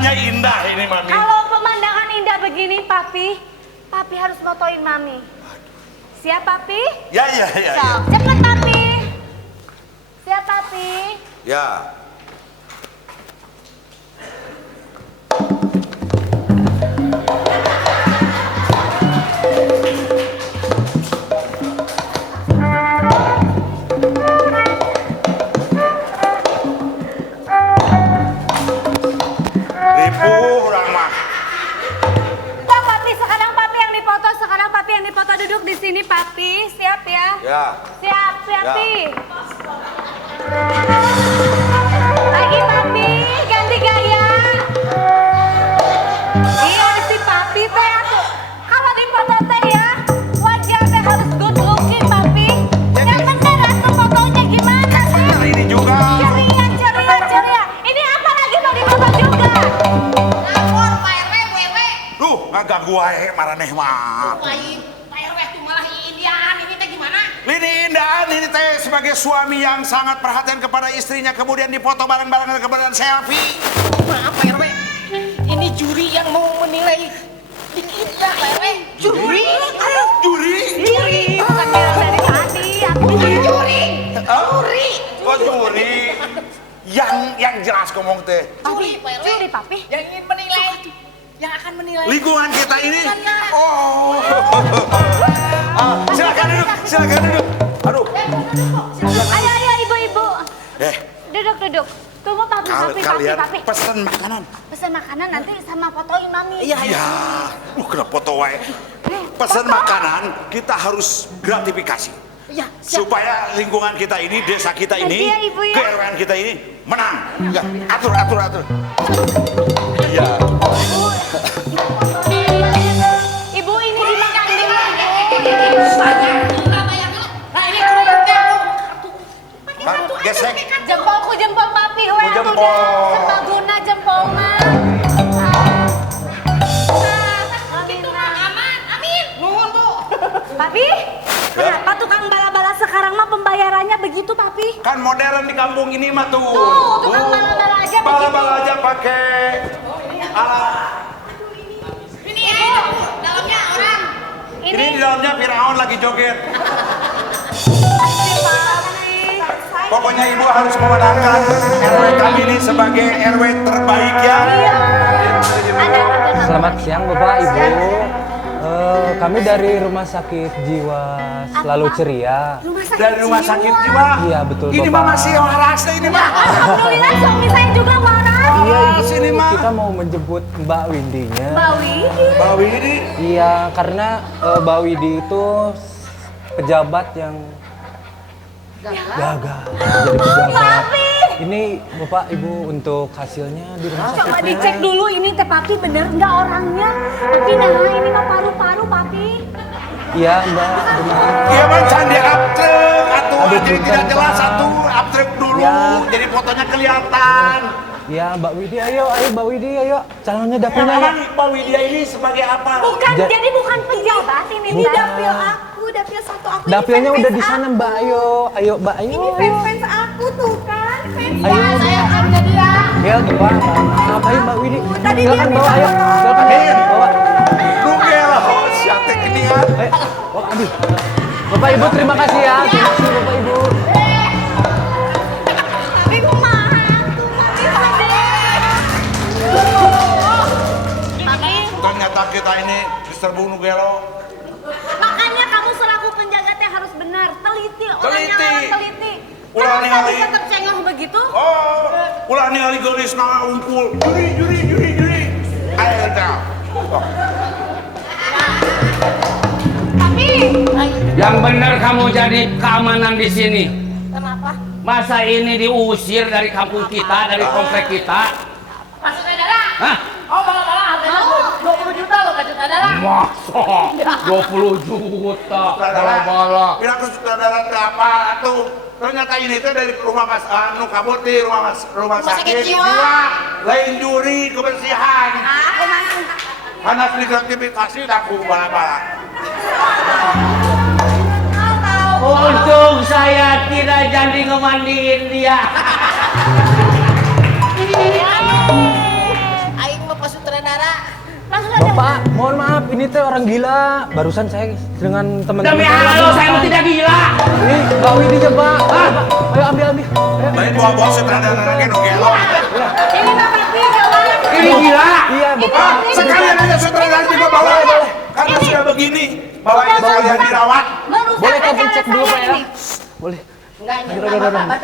pemandangannya indah ini, Mami. Kalau pemandangan indah begini, Papi harus motoin Mami. Siap, Papi? Ya. Cepet, Papi. Siap, Papi? Ya. Duduk di sini, Papi. Siap ya? Ya. Siap, Ya. Pi. Lagi, Papi. Ganti gaya. Iya, si Papi teh aku. Kalau di foto teh ya, wajah teh harus good looking, Papi. Yang bener atuh fotonya gimana sih? Ini juga. Ceria. Ini apa lagi mau difoto juga? Lapor Pak RW, WW. Duh, ngaganggu wae maraneh mah. Lini Indah, ini teh sebagai suami yang sangat perhatian kepada istrinya, kemudian difoto bareng-bareng kemudian selfie. Maaf Pak RW, ini juri yang mau menilai kita Pak RW. Juri? Bukan bilang dari tadi, aku Juri. Oh juri. Yang jelas ngomong teh. Juri Pak RW. Juri, Papi. Yang ingin menilai, yang akan menilai Lingkungan kita ini. Iya. Oh. Silakan duduk. Aduh. Ayo, ibu-ibu. Duduk. Tunggu, Papi. Kalian pesen makanan. Pesan makanan nanti sama fotoin Mami. Iya. Kena foto wae. Pesan makanan kita harus gratifikasi. Iya, Supaya lingkungan kita ini, desa kita ini, Iya, Ibu, ya. keRW-an kita ini menang. Ya, atur. Iya. Ibu ini dimakan dulu. Nah ini keluarga aku. Gesek. Jempol Papi. Jempol. Serbaguna jempol mah. Gitu mah aman, amin. Nuhun Bu. Papi, kenapa tukang bala-bala sekarang mah pembayarannya begitu, Papi? Kan modern di kampung ini mah tuh. Tuh, tukang bala-bala aja begitu. Bala-bala aja pakai alat. Ini ya, dalamnya orang. Ini di dalamnya Firaun lagi joget. Pokoknya ibu harus memenangkan RW kami ini sebagai RW terbaik ya. Selamat siang Bapak Ibu. Kami dari Rumah Sakit Jiwa Selalu Ceria. Dari rumah sakit jiwa. Iya betul Ini Bapak. mah masih waras ini mah. Alhamdulillah suami saya juga waras. Iya Ibu, sini, mah. kita mau menjemput Mbak Windinya. Bawi. Bawi ini. Iya, karena Mbak Widi itu pejabat yang gagal jadi pejabat. Ini Bapak Ibu untuk hasilnya di rumah sakit. Coba dicek dulu ini teh Papi bener nggak orangnya. Papi nah ini mah paru-paru Papi. Iya Mbak, benar. Iya mah candi abtrek atuh. Aduh, Jadi punten, tidak jelas Pak. satu abtrek dulu. Ya. Jadi fotonya kelihatan. Iya Mbak Widi, ayo Mbak Widi, ayo. Calonnya dapilnya ya. Emang Mbak Widya ini sebagai apa? Bukan, Ja- jadi bukan pejabat ini. Ini Bukan. dapil aku, dapil satu aku. Ini Dapilnya fans udah di aku. sana Mbak, ayo Mbak, ayo. Ini fans aku tuh kan. Fans Ayo. saya akan dia. Ya, Mbak, maaf ayo Mbak Widi. Tadi Silakan dia bawa, ayo. bilang. Silakan bawa. Nugel, oh siate keningan. Oh, aduh. Bapak Ibu terima kasih ya. Terima kasih Bapak Ibu. Ibu mahal tuh. Papi, Ternyata kita ini diserbu Nugelo. makanya kamu selaku penjaga teh harus benar, teliti. Orangnya Teliti. harus teliti. Ulah Kenapa ningali. bisa tercengah begitu? Oh, ulah ningali geulis na unggul. Juri. Ayo dah. Papi, Yang benar kamu jadi keamanan di sini. kenapa? Masa ini diusir dari kampung kita, dari komplek kita? Maksud saudara? Hah? Oh bala-bala harganya 20 juta loh Kak saudara. Masa 20 juta bala-bala. Bilang ke saudara berapa tuh? Ternyata ini tuh dari rumah Mas anu kabur di rumah sakit jiwa. jiwa. Lain juri kebersihan. Aku mana? Panas di gratifikasi aku bala-bala. Untung saya tidak jadi ngemandiin dia. Aing ini teh orang gila. Barusan saya dengan teman-teman Demi saya Allah, saya mah tidak gila. Ini Mbak Widinya, Pak. Ayo ambil. Ayo. Lain bawa sutradara lagi nu gelo. Ini Pak Papi gawat. Ini gila. Iya, Bapak. Sekalian aja sutradara juga bawa. Karena sudah begini, bawa aja sekalian dirawat. Boleh kamu cek dulu, Pak ya? Boleh. Enggak,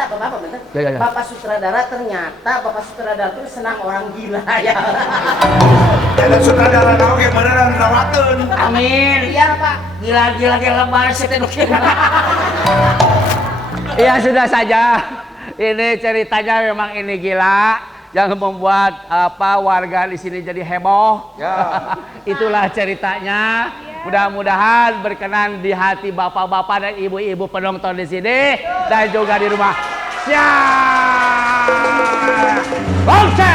Bapak, bentar. Ya. Bapak sutradara ternyata Bapak sutradara itu senang orang gila ya. Ada sutradara naon ge beneran rawateun. Amin. Iya, Pak. Gila lebar sih teh nu gila. Iya sudah saja. Ini ceritanya memang ini gila yang membuat warga di sini jadi heboh. Ya. Itulah ceritanya. Mudah-mudahan berkenan di hati bapak-bapak dan ibu-ibu penonton di sini dan juga di rumah. Siap. Bangsa.